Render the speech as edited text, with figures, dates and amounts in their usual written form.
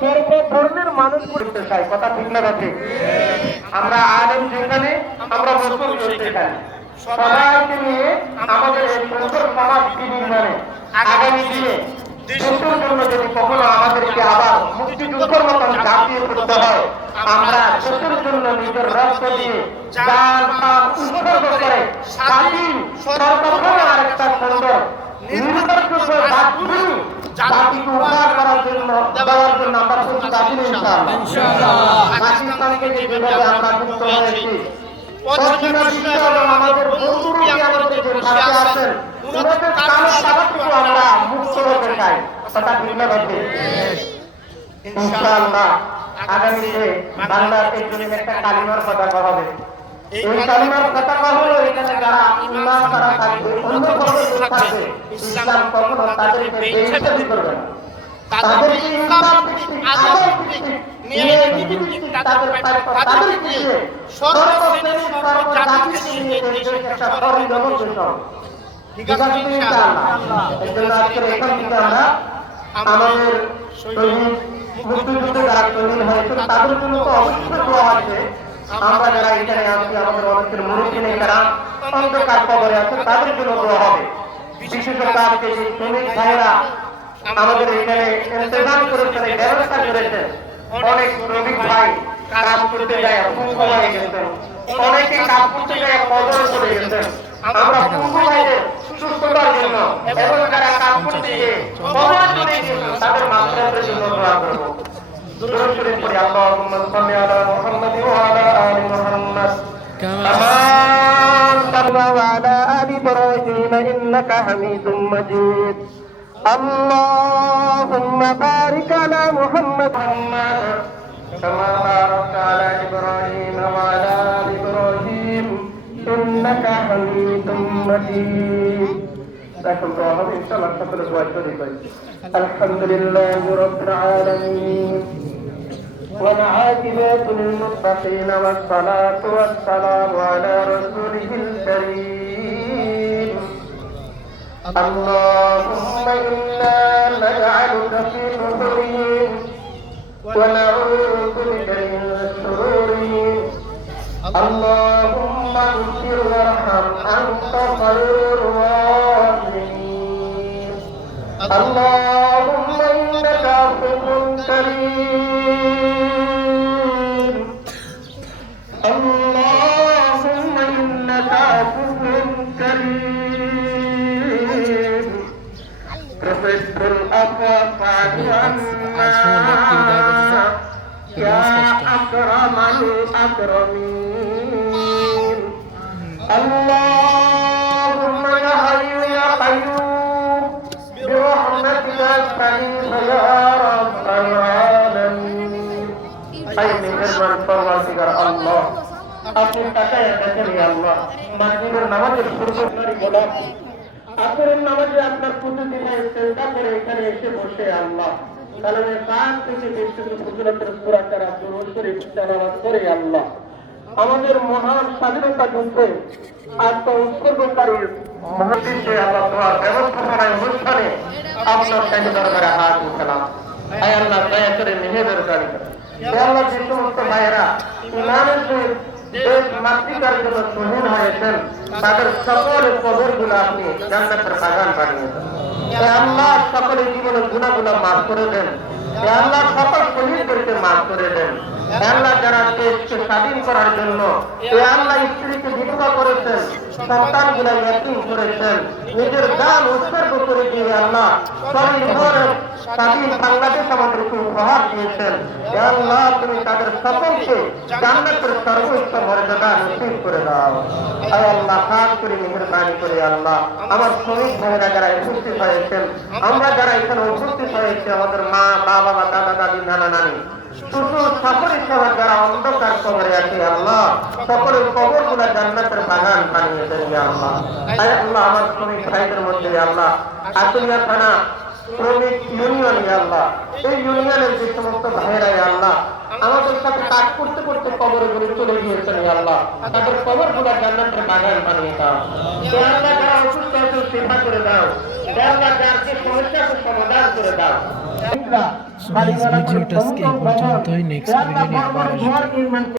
সর্বধর্মের মানুষ করতে চাই, কথা ঠিক না ঠিক? আমরা আলেম যেখানে, আমরা মুসলিম সেখানে, সবাইকে নিয়ে আমাদের এই সুন্দর সমাজ নির্মাণে আগামী দিনে দেশের জন্য যদি কখনো আমাদেরকে আবার মুক্তিযুদ্ধের মতন ঝাঁপিয়ে পড়তে হয়, আমরা দেশের জন্য নিজের রক্ত দিয়ে জান প্রাণ উৎসর্গ করে স্বাধীন সর্বপ্রথম আরেকটা সুন্দর নির্ভরযোগ্য জাতিকে উপহার করার জন্য দেওয়ার জন্য আমরা প্রস্তুত আছি ইনশাআল্লাহ। পাকিস্তানকে যেভাবে আমরা মুক্ত হয়েছি, পশ্চিমা বিশ্ব এবং আমাদের বন্ধুরা আমাদের যে ভাষা আছেন, ওনাদের কালো সাবাটুকু আমরা মুক্ত হতে চাই, কথা ঠিক না ঠিক? ইনশাআল্লাহ আগামীতে বাংলার জন্য একটা কালিমার পতাকা হবে। এই কালিমার পতাকা হলো এখানে যারা ইসলাম তারা থাকবে, অন্য কোনো থাকবে, ইসলাম কখনো তাদেরকে বেইজ্জতি করবে না। তাদেরকে ইসলাম নিয়ে তাদেরকে দিয়ে সর্বশ্রেণী সর্বজাতিকে নিয়ে একটা সর্বজনীন দেশ। ঠিক আছে ইনশাআল্লাহ। এজন্য আজকে এখান থেকে আমরা আমাদের শহীদ মুক্তিযুদ্ধে যারা শহীদ হয়েছেন তাদের জন্য তো অবশ্যই দোয়া আছে। আমরা যারা এখানে আছি, আমাদের অনেকের মুরব্বী নেতারা অন্ধকার কবরে আছে, তাদের জন্য দোয়া হবে। বিশেষত আজকে যে শ্রমিক ভাইরা আমাদের এখানে ইন্তজাম করেছেন, ব্যবস্থা করেছেন, অনেক শ্রমিক ভাই কাজ করতে যায় পঙ্গু হয়ে গেছেন, অনেকে কাজ করতে যায় কবরে চলে গেছেন। আমরা পঙ্গু ভাইদের সুস্থতার জন্য এবং যারা কাজ করতে গিয়ে কবরে চলে গেছেন তাদের মাধ্যমের জন্য দোয়া করবো। দুরূদ শরীফ পড়ি, আল্লাহুম্মা সাল্লি আলা মুহাম্মাদ ওয়া আলা আলি মুহাম্মাদ কামা সাল্লাল্লাহু আলা আলি ইব্রাহিম ইন্নাকা হামিদুম মাজিদ। আল্লাহুম্মা বারিক আলা মুহাম্মাদ কামা বারাকতা আলা ইব্রাহিম ওয়া আলা আলি ইব্রাহিম ইন্নাকা হামিদুম মাজিদ। এখন তো হবে ইনশাআল্লাহ সকলে দোয়া করি। আলহামদুলিল্লাহি রাব্বিল আলামিন والعاقبة للمتقين والصلاة والسلام على رسوله الكريم. اللهم إنا نجعلك في نحورهم ونعوذ بك من شرورهم. اللهم اغفر وارحم أنت خير الراحمين. اللهم إنك عفو كريم. اللهم إنك عفو كريم تحب العفو فاعف عنا يا أكرم الأكرمين. اللهم يا حي يا قيوم برحمتك أستغيث يا رب العالمين. أي مهربان পরওয়ারদিগার আল্লাহ, আপনি তাকায় দেখেন ইয়া আল্লাহ, মাগরিবের নামাজের পূর্বকারী গোলাম আপনার নামাজে আপনার প্রতিদিন চিন্তা করে এখানে এসে বসে আল্লাহ কালামের কান থেকে বিশুদ্ধ ফজিলতের সূরা কারা দুরূদ শরীফ তেলাওয়াত করে আল্লাহ আমাদের মহান স্বাধীনতা যুদ্ধে আত্ম উৎসর্গকারী মুহাদ্দিসে আল্লাহ তোমার ব্যবস্থাপনায় অনুষ্ঠানে আপনার কাছে দরবারে হাত উঠালাম। আয় আল্লাহ দয়া করে মেহেরবানি করে আল্লাহ যে সমস্ত ভাইয়েরা ইমানের সহিত দেশ মাতৃকার জন্য শহীদ হয়েছেন তাদের সকলের কবরগুলো আপনি জান্নাতের বাগান বানিয়ে দেন। আল্লাহ সকলের জীবনের গুনাহগুলো মাফ করে দেন। আল্লাহ সকল শহীদদেরকে মাফ করে দেন। আল্লাহ যারা দেশকে স্বাধীন করার জন্য আল্লাহ স্ত্রীকে বিধবা করেছেন, সন্তানগুলো ইয়াতীম করেছেন, নিজের জান উৎসর্গ করে দিয়ে আল্লাহ স্বনির্ভর স্বাধীন বাংলাদেশ আমাদেরকে উপহার দিয়েছেন। আল্লাহ তুমি তাদের সকলকে জান্নাতের সর্বোচ্চ মর্যাদা নসিব করে দাও। আয় আল্লাহ খাস করে মেহেরবানি করে আল্লাহ আমার শ্রমিক ভাইয়েরা যারা উপস্থিত হয়েছেন, আমরা যারা এখানে উপস্থিত হয়েছে, আমাদের মা বাবা দাদা দাদি নানা নানি সকলের সবার যারা অন্ধকার কবরে আছে আল্লাহ সকলের কবর গুলা জান্নাতের বাগান বানিয়ে দেন আল্লাহ। তাই আল্লাহ আমার শ্রমিক ভাইদের মধ্যে আল্লাহ আতুলিয়া থানা শ্রমিক ইউনিয়ন আল্লাহ, এই ইউনিয়নের যে সমস্ত ভাইয়েরাই আল্লাহ আমাদের সাথে কাজ করতে করতে কবরে গুলো চলে গিয়েছেন আল্লাহ তাদের কবর গুলা জান্নাতের বাগান বানিয়ে দাও। আল্লাহ যারা অসুস্থ আছেন সেবা করে দাও আল্লাহ যার যে সমস্যা সমাধান করে দাও ভিডিওটা আজকে এই পর্যন্তই। নেক্সট ভিডিও নিয়ে আবার আসবো।